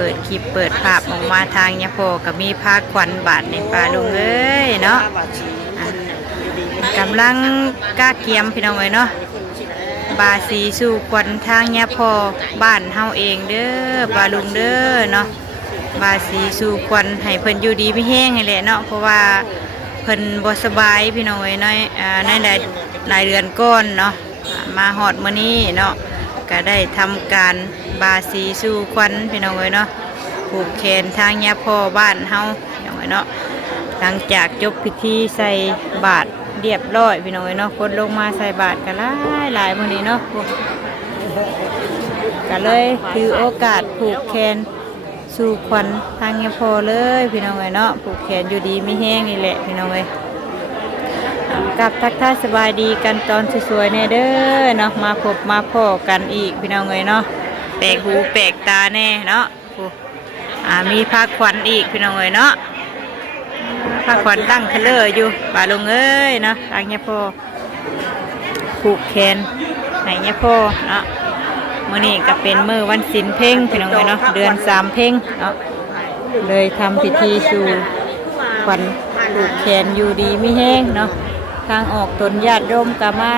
เปิดคลิปเปิดภาพออกมาทางยาโพกับมีผ้าขวัญบาทในปลาลุงเอ้ยเนาะกำลังก้าเกียมพี่น้องเอ้ยเนาะบาสีสู่ขวัญทางยาโพบ้านเฮาเองเด้อปลาลุงเด้อเนาะบาสีสู่ขวัญให้เพิ่นอยู่ดีไม่แห้งนี่แหละเนาะเพราะว่าเพิ่นบ่สบายพี่น้องเอ้ยน้อยในหลายเดือนก่อนเนาะมาฮอดมื้อนี้เนาะก็ได้ทำการบาสีสู่ขวัญพี่น้องเอ้ยเนาะผูกแขนทางยาพ่อบ้านเฮาพี่น้องเอ้ยเนาะหลังจากจบพิธีใส่บาตรเรียบร้อยพี่น้องเอ้ยเนาะคนลงมาใส่บาตรกันหลายมื้อนี้เนาะก็เลยถือโอกาสผูกแขนสู่ขวัญทางยาพ่อเลยพี่น้องเอ้ยเนาะผูกแขนอยู่ดีไม่แห้งนี่แหละพี่น้องเอ้ยกับทักทายสบายดีกันตอนสวยๆเนี่ยเด้อเนาะมาพบมาพ่อกันอีกพี่น้องเอ้ยเนาะแปลกหูแปลกตาแน่เนาะมีผ้าขวัญอีกพี่น้องเอ้ยเนาะผ้าขวัญตั้งทะเลอยู่ป่าลุงเอ้ยเนาะทางยาพ่อผูกแขนให้ยาพ่อเนาะมื้อนี้ก็เป็นมื้อวันศีลเพ็งพี่น้องเอ้ยเนาะเดือน3เพ็งเนาะเลยทำพิธีสู่ขวัญผูกแขนอยู่ดีไม่แห้งเนาะทางออกตนญาติโยมก็มา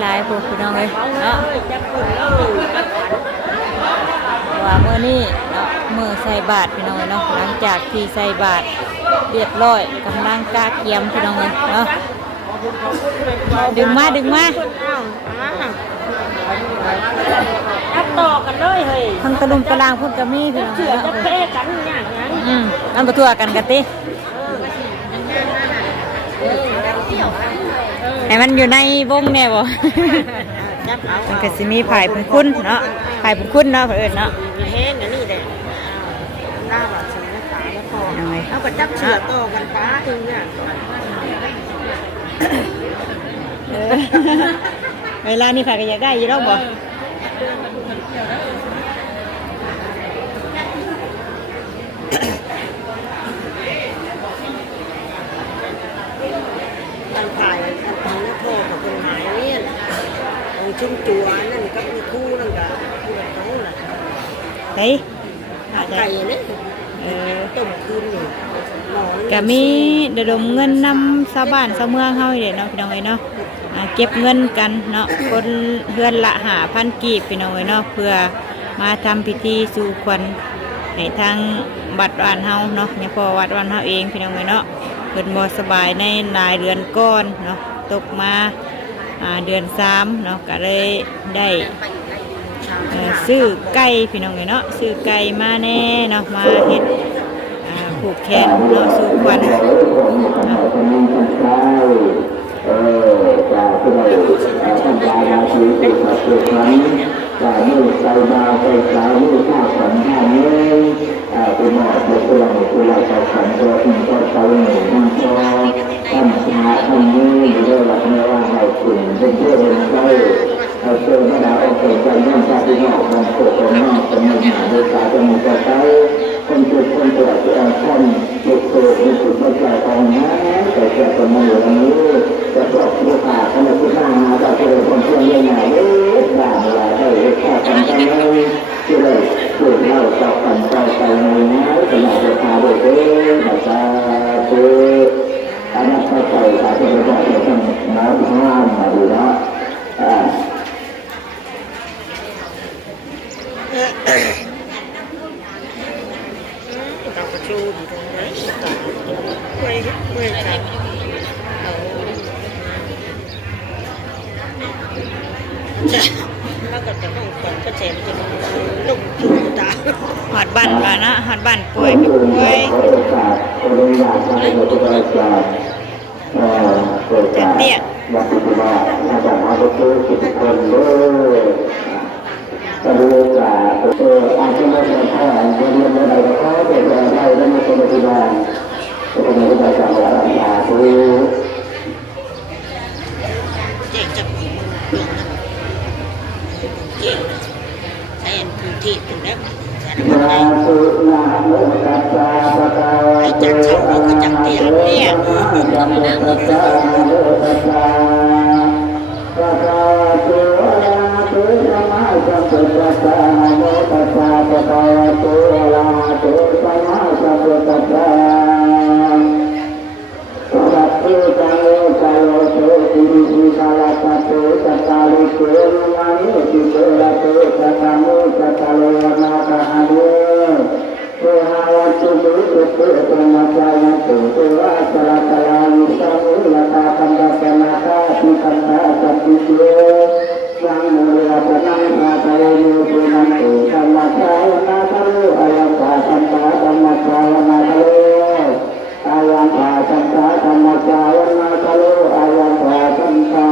หลายพวกพี่น้องเอ้ยเนาะว่าเมื่อนี้เนาะมือใส่บาตรพี่น้องเอ้ยเนาะหลังจากที่ใส่บาตรเรียบร้อยกำลังกาเกียมพี่น้องเอ้ยเนาะดึงมาต่อกันเลยเฮ้ยทางตะลุมตะลางพุ่นกระมี่พี่น้องเอ้ยเนาะเพ่กันอย่างนั้นนั่นประทัวกันกันติให้มันอยู่ในวงแน่บ่มันก็สิมีไผ่พุ่นคุ้นเนาะไผ่พุ่นคุ้นเนาะเอิ้นเนาะแห้งอันนี้แหละหน้าแบบสีน้ำตาลแล้วพอเอาไปจับเชือกต่อกันฟ้าถึงเนี่ยเวลานี้ไผ่ก็อยากได้อยู่รอบบ่ตั้งถ่ายทางน้าพ่อกับคนหายเนี่ยองชุ่มจัวนั่นก็มีคู่นั่นก็คู่กับเขาแหละเฮ้ยไก่เนี่ยต้มคืนอยู่ก็มีระดมเงินนำชาวบ้านชาวเมืองเฮาเด้เนาะพี่น้องเอ้ยเนาะเก็บเงินกันเนาะคนเฮือนละ5,000กีบพี่น้องเอ้ยเนาะเพื่อมาทำพิธีสู่ขวัญให้ทางวัดบ้านเฮาเนาะเนี่ยพอวัดบ้านเฮาเองพี่น้องเอ้ยเนาะเพิ่นบ่สบายในหลายเดือนก่อนเนาะตกมาเดือน3เนาะก็เลยได้ซื้อไก่พี่น้องเอ้ยเนาะซื้อไก่มาแน่เนาะมาเฮ็ดผูกแขนเนาะสู่ขวัญจากที่เราทำลายอาชีพที่มาสู่ครั้งจากมือใส่บาไปสายมือข้าขันข้าเนื้อตัวหมอตัวตัวเราใส่ขันตัวอินตัวเตาหนึ่งมันชอท่านชาท่านนี้เรื่องหลักเนื้อว่าเราขุ่นเป็นเพื่อนเราเราเจอเมื่อเราเอาเกิดใจย่อมชาตินอกมันโตตรงนอกตรงนี้โดยสายจมูกใจคนจุดคนตรวจตัวคนจุดโตในจุดไม่ใจตรงนั้นแต่แค่คนมาอยู่ตรงนี้จะปลดลูกค้าเขาไม่พูดมากนะแต่เป็นคนเชื่อเรื่องไหนด่าอะไรได้ข้ากันไปเลยที่เลยพูดเล่าต่อกันไปเลยนะขณะเดียวกันโดยเองภาษาคืออันนั้นเข้าใจอาจจะไม่ได้เป็นน้ำท่ามาดูนะเราก็ชูอยู่ตรงนั้นไม่กันแล้วก็จะต้องกดกระเฉดจะลุกชูตาหอดบั่นมานะหอดบั่นป่วยกับป่วยจะเตี้ยก็ดูจากอาจจะไม่ได้พ่อจะเรียนอะไรก็เขาเป็นอะไรได้แล้วไม่เป็นปฏิบัติก็เป็นปฏิบัติจากหลักฐานคือเจ๊จับมือเจ๊ใช้พื้นที่ตรงนั้นใช้อะไรไอ้จักเขาเราก็จักเตี้ยเนี่ยสัมพุทธัสสะนะโมตัสสะภะคะวะโตอะระ ลาตะเตจัตตาลิเกมานิจิเตระเตจัตตามุจัตตาโลนาคาหะเนเทหาวัตุตุตุเตปนัสสายันตุเตวะสระตะลาวิสังวิลตาคันตะปนาคาติคันตะสัพพิเตสังโมระปนังอาตายโนปุนันตุสัมมาสาวนาทะโลอายัมปะสัมปะสัมมาสาวนาทะโลอายัมปะสัมปะสัมมาสาวนาทะโลอายัมปะสัมปะ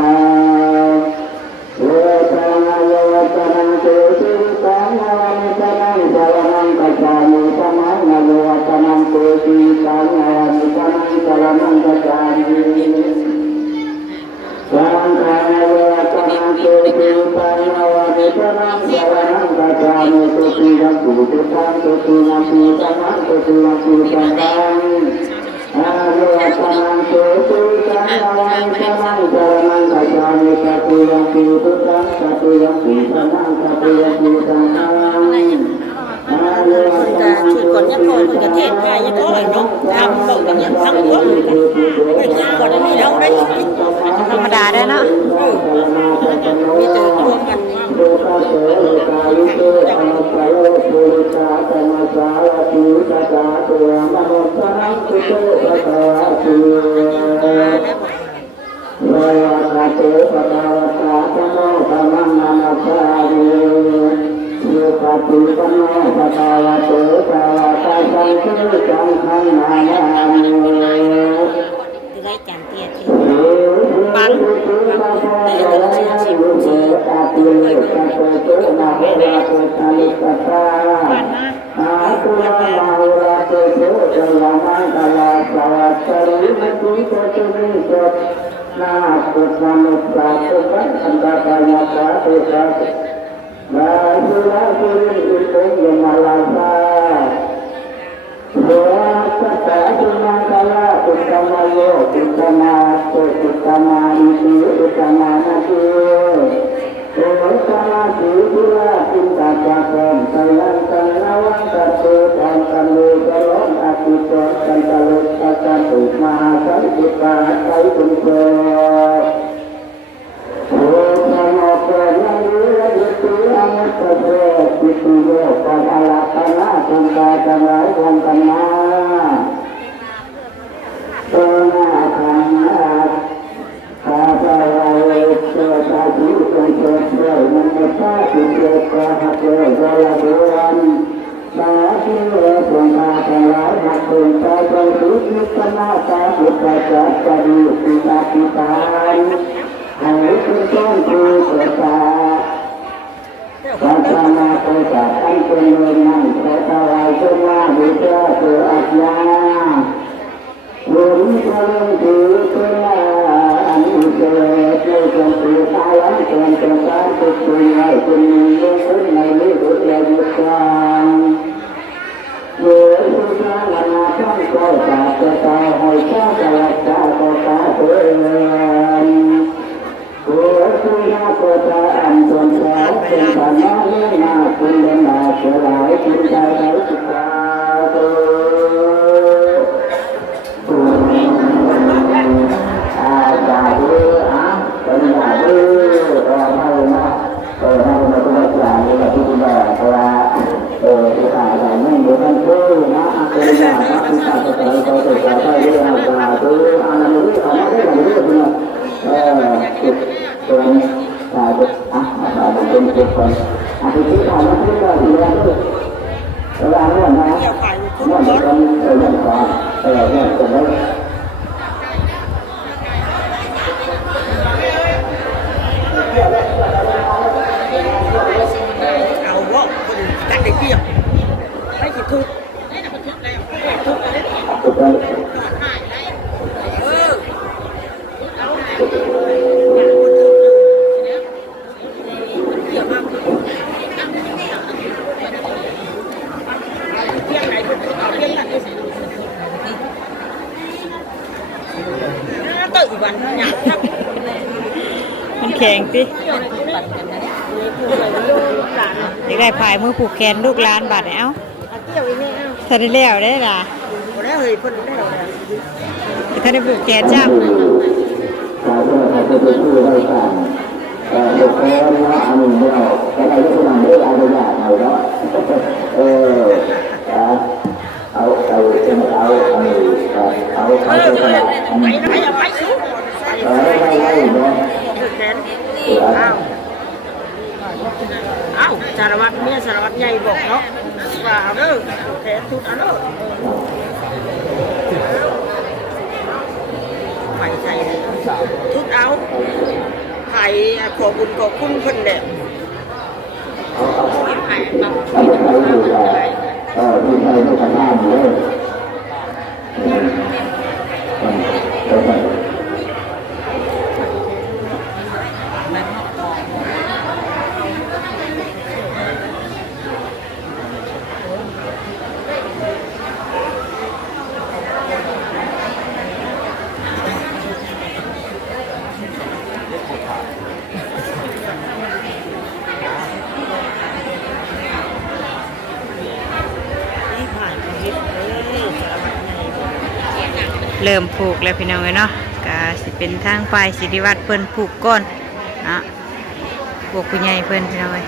เวทนาโยตนังเตติสังวามิตนังสารนังกัจจามิสมังโยตนังเตติสังวามิตนังสารนังกัจจามิสังฆาโยตนังเตติสังวามิตนังสารนังกัจจามิตุติยัมปุตุตังตุติยัมปิสัมมังตุติยัมปิสังฆังอาโยตนังเตติสังวามิตนังสารนังกัจจามิตุติยัมปิตุตังตุติยัมปิสัมมังตุติยัมปิสังฆังอาโยตนัง ชุดก่อนยังก่อนมันจะเทศไทยยังก่อนเนาะทำบอกอย่างนี้ทั้งหมดไม่ใช่ก่อนนี้เราได้ ธรรมดาได้เนาะ มีแต่ตัวมัน โลกาโสโลกาลิเตอนัสสะโลปุริสาธรรมสารติสัจจเตมโนสังคุโตภะคะวะโตโลกาโตภะคะวะตาธัมโมธัมมังนามัสสามิโยคาติปันโนภะคะวะโตสาวกสังฆังสังฆังนามามิ จะได้จำเตี้ยที่ปังแต่เราจะชิมชีโยสัตตะจุมาตะละอุตตมะโยอุตตมะโสอุตตมะนิสิอุตตมะนาทิโอสมาธิทุระจินตะจักรมสัยยันตังนาวันตัตโตตังตังโลกะโลอาทิตโตตันตะโลตัสสะตุมหาสันติปะไตตุโกโอสมะปะนังวิริยตุอามุตตะโสปิตุโยปะภะละปะนะสังฆาจังไรทังกัมมาโตนะธัมมาข้าพเจ้าเอ๋ยเจ้าชายผู้ทรงเกิดเกิดมันไม่ทราบที่เกิดก็หักเกิดยาละเดือนสาธุเอ๋ยทรงพาทั้งหลายหักเป็นใจใจสุขนิสนาตาอุปจักจะดีสุนาปิตานให้เป็นต้นผู้เกิดตาวัฒนาโตจักอันเป็นเมืองนั่งพระตาลายจนว่าวิเศษเกิดอัจฉริยะหลุมพลังถือเป็นอันเกิดในจงถือตาลังเกินจงการตุกตุยให้คุณมีเรื่องขึ้นในลิบุตรและยุทธานเมื่อสุภาพนาท่องก็จะจะตายให้เจ้าจะรักษาต่อตาเถิดโอ้สุภาพจะอันตนแสนเป็นฐานะเลื่อนมาคุณเดินมาเฉลายคุณใจไหนสุขาโตอาจารย์อ่ะเป็นอย่างนี้ให้มาให้มาตัวอย่างนี้ที่คุณบอกเพราะว่าที่ตายแต่ไม่มีท่านช่วยนะเป็นอย่างที่ตายแต่เราตัวเราได้เรื่องอะไรตัวอันนั้นรู้ของเราได้ของเราเนี่ยตัวนี้ตายอ่ะตายเป็นคนอันที่ทำมาที่เราที่เราด้วยเวลาเนี่ยนะเนี่ยเป็นเรื่องของเนี่ยจะได้เอาว่าคนจัดได้เปรียบให้คิดทุกตื่นวันหยาบครับ มันแข็งสิอยากได้พายมือผูกแขนลูกหลานบาดเนี่ยเอ้า เที่ยวอีนี่เอ้า ถ้าได้แล้วได้ล่ะ พอได้เฮ้ยคนได้เรา ถ้าได้ผูกแขนจ้า ขอโทษนะ จะเป็นผู้ได้การเด็กแค่ว่าอันหนึ่งเราแต่เราจะทำได้อะไรอย่างไรเนาะเอาอันนี้เอาไปไปสู้เอ้าสารวัตรเมียสารวัตรใหญ่บอกเนาะว่าเอาเด้อแขนทุดเอาเด้อไปใส่ทุดเอาไผ่ขอบุญขอคุณเพิ่นแหละไผ่บังที่ไทยไม่ทำงานเลยเริ่มผูกแล้วพี่น้องเลยเนาะก็สิเป็นทางฝ่ายศิริวัตรเพิ่นผูกก้อนนะพวกผู้ใหญ่เพิ่นพี่น้องเลย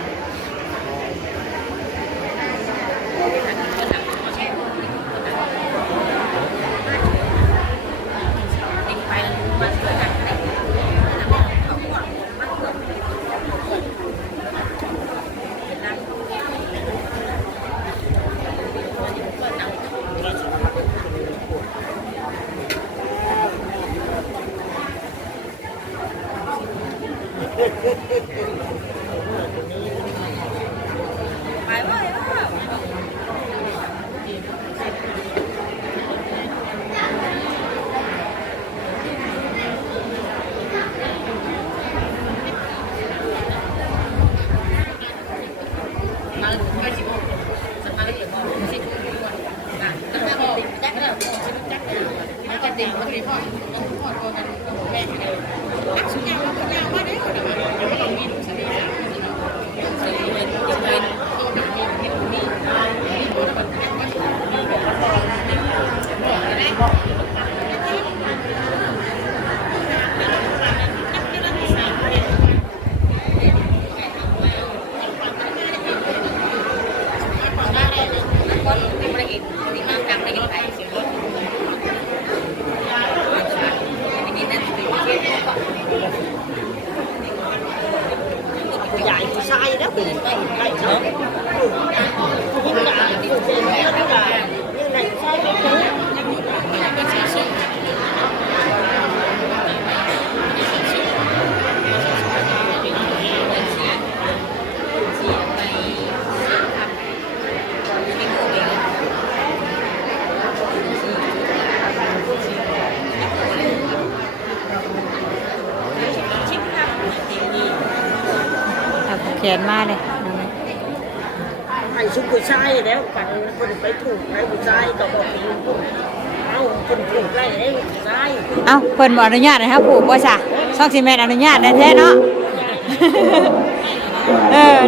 ใหญ่ใช่แล้วเป็นไปได้เนาะยิ่งใหญ่ยิ่งเป็นแล้วก็ยิ่งใหญ่ใช่แล้วแขนมาเลยไอ้ชุดผู้ชายแล้วกันคนไปถูกไอ้ผู้ชายก็บอกมีเอ้าคนถูกไล่ไอ้ผู้ชายเอ้าเพิ่นบ่อนุญาตนะครับผูกบ่จ้ะช่องซีเมนต์อนุญาตได้แท้เนาะ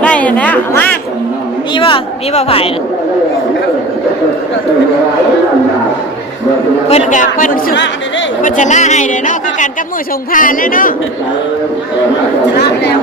ได้แล้วมามีบ่ไผ่เพิ่นกับเพิ่นสุดเพิ่นจะล่าให้เลยเนาะคือการกับมือชงพานเลยเนาะจะละแล้ว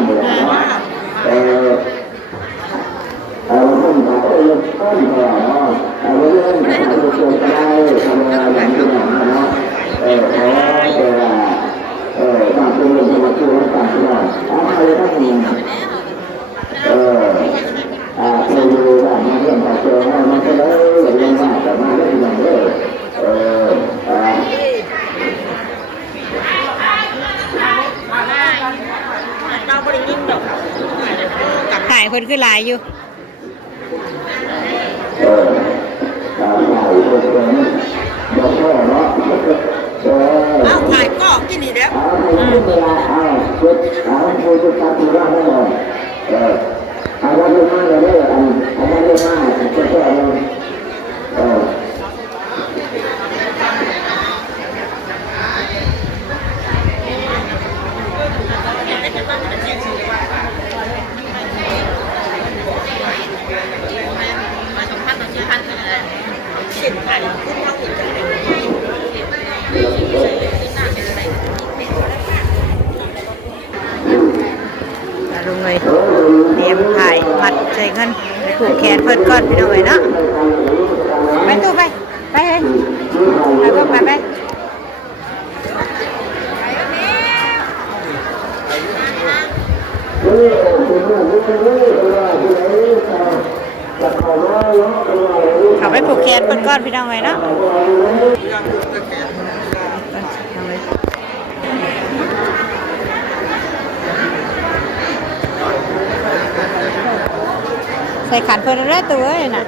ถ่ายเพิ่นคือหลายอยู่เอ้าถ่ายก็กินนี่แล้วเส้นไข่ขึ้นเท่าอีกจังเลย ลุงเลยเตรียมถ่ายมัดใส่เงินไปผูกแขนเพิ่นก่อนพี่น้องเอ้ยเนาะไปตู้ไปไปเฮ้ยไปพวกไปเขาไปผูกแขนเพิ่นก่อนพี่น้องเอ้ยเนาะใส่ขันเพิ่นเรื่อยตัวเลยน่ะ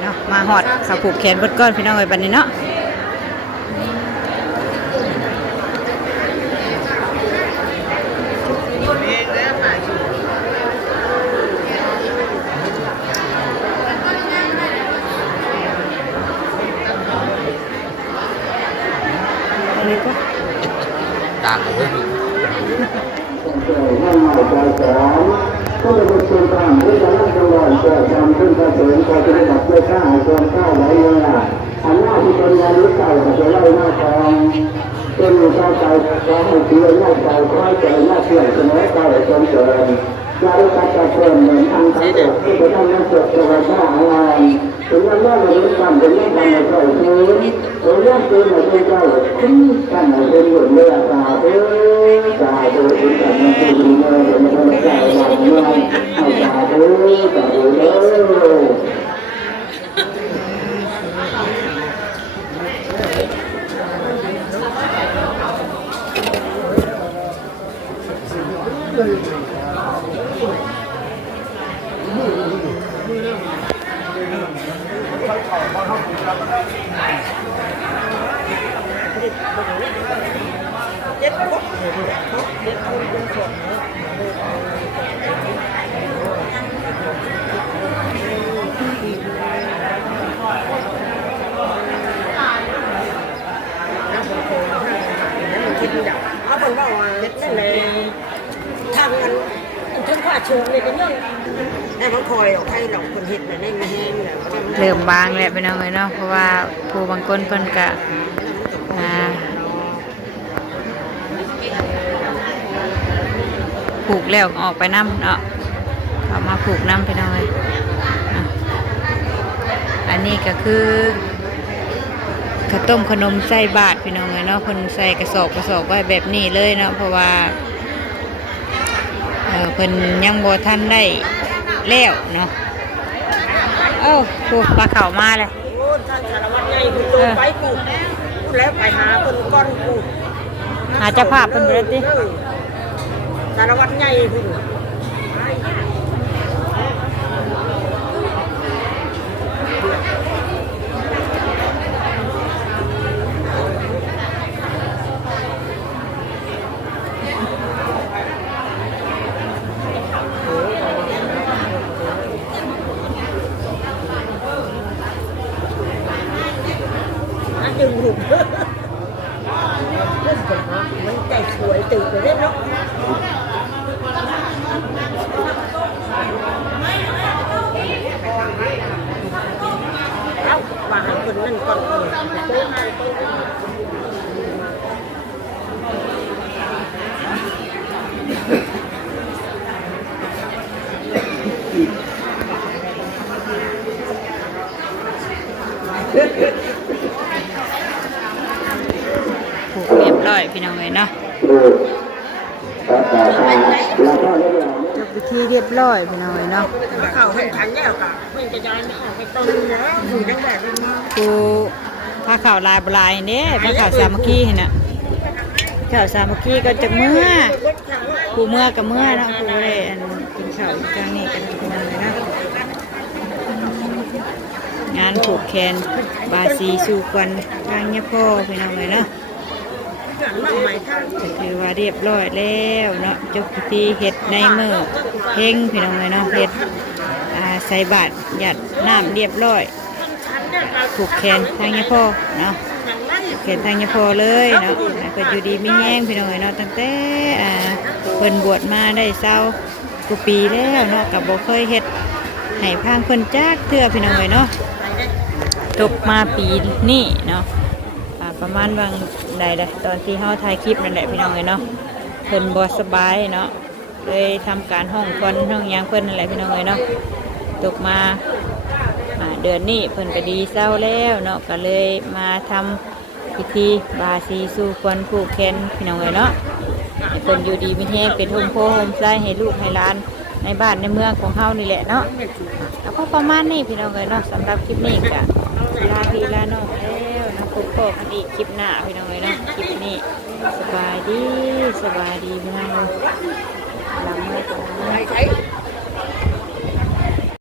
เนาะมาหอดเขาผูกแขนเพิ่นก้อนพี่น้องเอ้ยบัดนี้เนาะต่างกันเลย ก็เลยเป็นตัวตามที่จะนั่งจังหวะจะจำขึ้นกระเสือก็จะได้ดับเพื่อข้าส่วนข้าไหลเรืออันหน้าที่เป็นงานรู้เก่าจะไล่หน้าทองเป็นข้าใจร้องให้เชื่อหน้าใจคอยใจหน้าเชื่อเสมอเก่าจนเกินยาได้ตัดกระเพื่อมเหมือนทางทั้งเด็กที่จะต้องนั่งเกิดตัวข้าของเราถึงวันแรกเราเป็นความเป็นเรื่องการใส่ชื้นเรื่องตื่นมาเป็นเจ้าขึ้นกันเป็นหมดเรื่องตาเด้อตาเด้อเป็นการนั่งตื่นมาเป็นใจหลังเมื่อเอาตาเด้อตาเด้อเอาคนว่านั่นเลยทางนั้นถึงว่าเชิญเลยกันยังแต่มันคอยออกให้เราคนเห็ดน่ะได้มาแห้งแล้ว เริ่มบางแล้วพี่น้องเอ้ยเนาะเพราะว่าผู้บางคนเพิ่นก็ผูกแล้วออกไปน้ำเนาะเขามาผูกน้ำพี่น้องเอ้ยอันนี้ก็คือข้าวต้มขนมใส่บาตรพี่น้องเอ้ยเนาะเพิ่นใส่กระสอบไว้แบบนี้เลยเนาะเพราะว่าเพิ่นยังบ่ทันได้แล้วเนาะผูกปลาเข่ามาเลย โอ้ท่านสารวัตรใหญ่คุณตัวไปปลูกแล้วไปหาคนก้อนปลูก หาเจ้าภาพเพิ่นบ่ได้ติ สารวัตรใหญ่คุณดึงหุบมันใจสวยตื่นไปเรื่อยเนาะเอ้าว่าให้คนนั่นก่อนผูกเรียบร้อยพี่น้องเลยเนาะจบพิธีเรียบร้อยพี่น้องเลยเนาะ ข่าวให้ฉันแล้วค่ะไม่จะย้ายไม่ออกไปต้นแล้วอยู่จังแบบนี้มา กูผ้าขาวลายบลายเนี่ยผ้าขาวสามัคคีน่ะขาวสามัคคีก็จะเมื่อกูเมื่อกับเมื่อเนาะกูเลยกินข้าวจังนี้กันพี่น้องเลยเนาะงานผูกแขนบาสีสู่ควันทางเนี่ยพ่อพี่น้องเลยเนาะก็คือว่าเรียบร้อยแล้วเนาะจบพิธีเฮ็ดในมือเฮงพี่น้องเลยเนาะเฮ็ดใส่บาตรหยัดน้ำเรียบร้อยผูกแขนทางเนี่ยพ่อเนาะ แขนทางยาพอเลยเนาะเพิ่นอยู่ดีไม่แห้งพี่น้องเอ้ยเนาะตั้งแต่เพิ่นบวชมาได้เศร้ากว่าปีแล้วเนาะก็บ่เคยเฮ็ดให้พางเพิ่นจักเทื่อพี่น้องเอ้ยเนาะจบมาปีนี้เนาะประมาณบางใดตอนที่เฮาถ่ายคลิปนั่นแหละพี่น้องเอ้ยเนาะเพิ่นบ่สบายเนาะเลยทำการห้องควันห้องยางเพิ่นนั่นแหละพี่น้องเอ้ยเนาะตกมาเดือนนี้เพิ่นก็ดีเศร้าแล้วเนาะก็เลยมาทำพิธีบาสีสู่ควันผูกแขนพี่น้องเอ้ยเนาะให้เพิ่นอยู่ดีมีแฮงเป็นโฮมโพโฮมไส้ให้ลูกให้หลานในบ้านในเมืองของเฮานี่แหละเนาะแล้วก็ประมาณนี้พี่น้องเอ้ยเนาะสำหรับคลิปนี้ก็ลาพี่ลาน้องแล้วนะพบกันอีกคลิปหน้าพี่น้องเอ้ยเนาะคลิปนี้สบายดีพี่น้องลำ